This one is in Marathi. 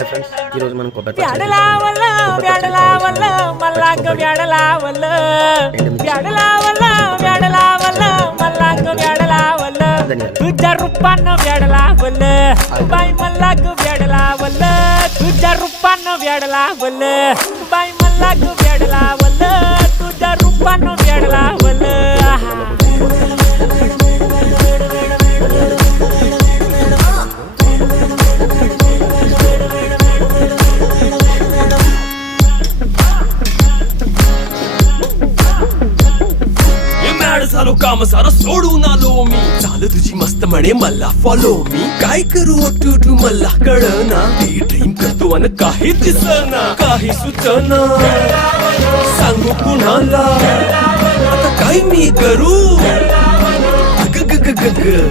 హాయ్ ఫ్రెండ్స్, ఈరోజు మనం కొబ్బరి तुझ्या रूपानं वेडलावल बाई मला ग वेडलावल तुझ्या रूपानं वेडलावल बाई मला ग वेडलावल तुझ्या रूपानं वेडलावल झालो काम सारा सोडून आलो मी चाल तुझी मस्त म्हणे मला फॉलो मी काय करू टू मला कळना ड्रीम करतो आणि काही दिसना काही सुचना सांगू कुणाला आता काय मी करू ग ग ग ग